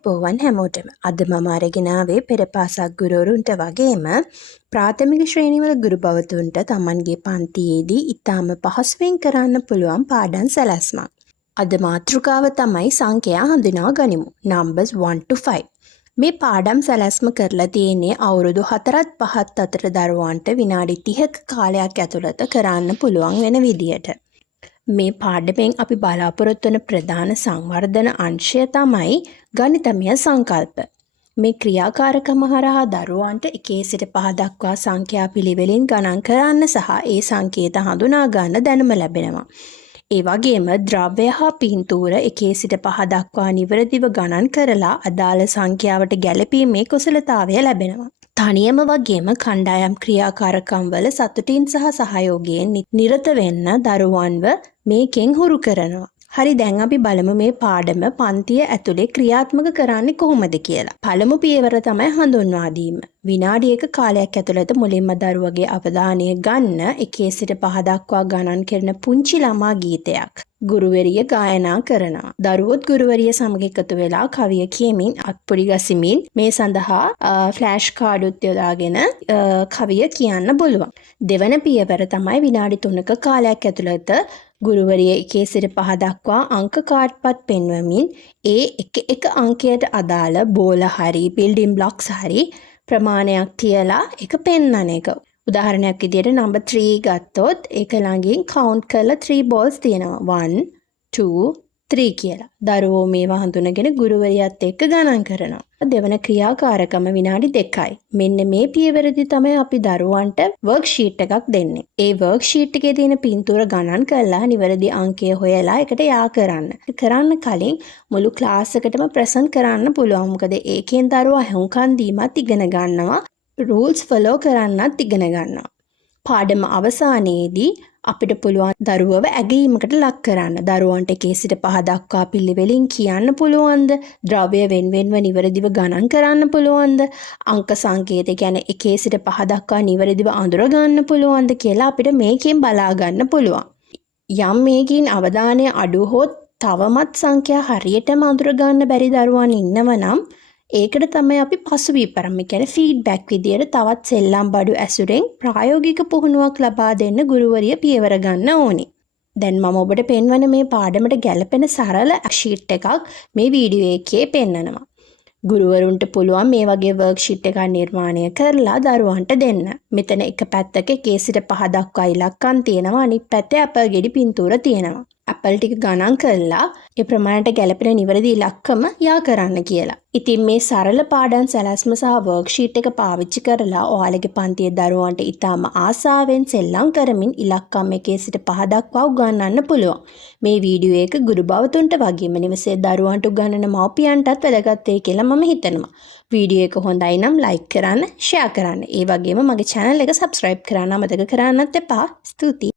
අයිබෝවන් හැමෝටම අද මම අරගෙන ආවේ පෙරපාසල් ගුරුවරුන්ට වගේම ප්‍රාථමික ශ්‍රේණිවල ගුරු භවතුන්ට තමන්ගේ පන්තියේදී ඉතාම පහසුවෙන් කරන්න පුළුවන් පාඩම් සැලැස්මක්. අද මාතෘකාව තමයි සංඛ්‍යා හඳුනා ගනිමු. Numbers 1 to 5. මේ පාඩම් සැලැස්ම කරලා තියෙන්නේ අවුරුදු 4ත් 5ත් අතර දරුවන්ට විනාඩි 30ක කාලයක් ඇතුළත කරන්න පුළුවන් වෙන විදියට. මේ පාඩමෙන් අපි බලාපොරොත්තු වන ප්‍රධාන සංවර්ධන අංශය තමයි ගණිතමය සංකල්ප. මේ ක්‍රියාකාරකම හරහා දරුවන්ට 1 සිට 5 දක්වා සංඛ්‍යා පිළිවෙලින් ගණන් කරන්න සහ ඒ සංකේත හඳුනා ගන්න දැනුම ලැබෙනවා. ඒ වගේම ද්‍රව්‍ය හා පින්තූර 1 සිට 5 දක්වා නිවැරදිව ගණන් කරලා අදාළ සංඛ්‍යාවට ගැලපීමේ කුසලතාවය ලැබෙනවා. තනියම වගේම කණ්ඩායම් ක්‍රියාකාරකම් වල සතුටින් සහ සහයෝගයෙන් නිරත වෙන්න දරුවන්ව මේකෙන් හුරු කරනවා. හරි, දැන් අපි බලමු මේ පාඩම පන්තිය ඇතුලේ ක්‍රියාත්මක කරන්නේ කොහොමද කියලා. පළමු පියවර තමයි හඳුන්වා දීම. විනාඩි 1 කාලයක් ඇතුළත මුලින්ම දරුවගේ අවධානය ගන්න 1 සිට 5 දක්වා ගණන් කරන පුංචි ළමා ගීතයක් ගුරුවරිය ගායනා කරනවා. දරුවොත් ගුරුවරිය සමග එකතු වෙලා කවිය කියමින් අත්පොඩි ගසිමින් මේ සඳහා ෆ්ලෑෂ් කාඩුත් යොදාගෙන කවිය කියන්න පුළුවන්. දෙවන පියවර තමයි විනාඩි 3ක කාලයක් ඇතුළත ගුරුවරිය 1 සිට 5 දක්වා අංක කාඩ්පත් පෙන්වමින් ඒ එක අංකයට අදාළ බෝල හරි බිල්ඩින් බ්ලොක්ස් හරි ප්‍රමාණයක් තියලා එක පෙන්වන එක. උදාහරණයක් විදිහට number 3 ගත්තොත් ඒක ළඟින් count කරලා 3 balls තියෙනවා 1 2 3 කියලා. දරුවෝ මේවා හඳුනගෙන ගුරුවරියත් එක්ක ගණන් කරනවා. දෙවන ක්‍රියාකාරකම විනාඩි 2යි. මෙන්න මේ පියවරදී තමයි අපි දරුවන්ට වර්ක්ෂීට් එකක් දෙන්නේ. ඒ වර්ක්ෂීට් එකේ තියෙන පින්තූර ගණන් කරලා නිවැරදි අංකය හොයලා එකට යා කරන්න. කරන්න කලින් මුළු ක්ලාස් එකටම ප්‍රසන්ට් කරන්න පුළුවන්. මොකද ඒකෙන් දරුවා හුඟකන් දීමත් ඉගෙන ගන්නවා. rules follow කරන්නත් ඉගෙන ගන්නවා. පාඩම අවසානයේදී අපිට පුළුවන් දරුවව ඇගීමකට ලක් කරන්න. දරුවන්ට 1 සිට 5 දක්වා පිළිවෙලින් කියන්න පුළුවන්ද? ද්‍රව්‍ය වෙන්වෙන්ව නිවැරදිව ගණන් කරන්න පුළුවන්ද? අංක සංකේත කියන්නේ 1 සිට 5 දක්වා නිවැරදිව අඳුර ගන්න පුළුවන්ද කියලා අපිට මේකෙන් බලා ගන්න පුළුවන්. යම් මේකින් අවධානය අඩු හොත් තවමත් සංඛ්‍යා හරියටම අඳුර ගන්න බැරි දරුවන් ඉන්නවනම් ඒකට තමයි අපි පසුබිම් කියන්නේ ෆීඩ්බැක් විදියට තවත් සෙල්ලම් බඩු ඇසුරෙන් ප්‍රායෝගික පුහුණුවක් ලබා දෙන්න ගුරුවරිය පියවර ගන්න ඕනේ. දැන් මම ඔබට පෙන්වන මේ පාඩමට ගැලපෙන සරල ෂීට් එකක් මේ වීඩියෝ එකේ පෙන්නනවා. ගුරුවරුන්ට පුළුවන් මේ වගේ වර්ක්ෂීට් එකක් නිර්මාණය කරලා දරුවන්ට දෙන්න. මෙතන එක පැත්තක 1 සිට 5 දක්වා ඉලක්කම් තියෙනවා. අනිත් පැත්තේ අපල් ගෙඩි පින්තූර තියෙනවා. අපල් ටික ගණන් කරලා ඒ ප්‍රමාණයට ගැලපෙන නිවැරදි ඉලක්කම යා කරන්න කියලා. ඉතින් මේ සරල පාඩම් සැලැස්ම සහ වර්ක්ෂීට් එක පාවිච්චි කරලා ඔයාලගේ පන්තියේ දරුවන්ට ඉතාම ආසාවෙන් සෙල්ලම් කරමින් ඉලක්කම් 1 සිට 5 දක්වා උගන්වන්න පුළුවන්. මේ වීඩියෝ එක ගුරු භවතුන්ට වගේම නිවසේ දරුවන්ට උගන්වන මව්පියන්ටත් වැදගත් වෙයි කියලා මම හිතනවා. වීඩියෝ එක හොඳයි නම් ලයික් කරන්න, ෂෙයා කරන්න. ඒ වගේම මගේ channel එක subscribe කරන්න අමතක කරන්නත් එපා. ස්තුතියි.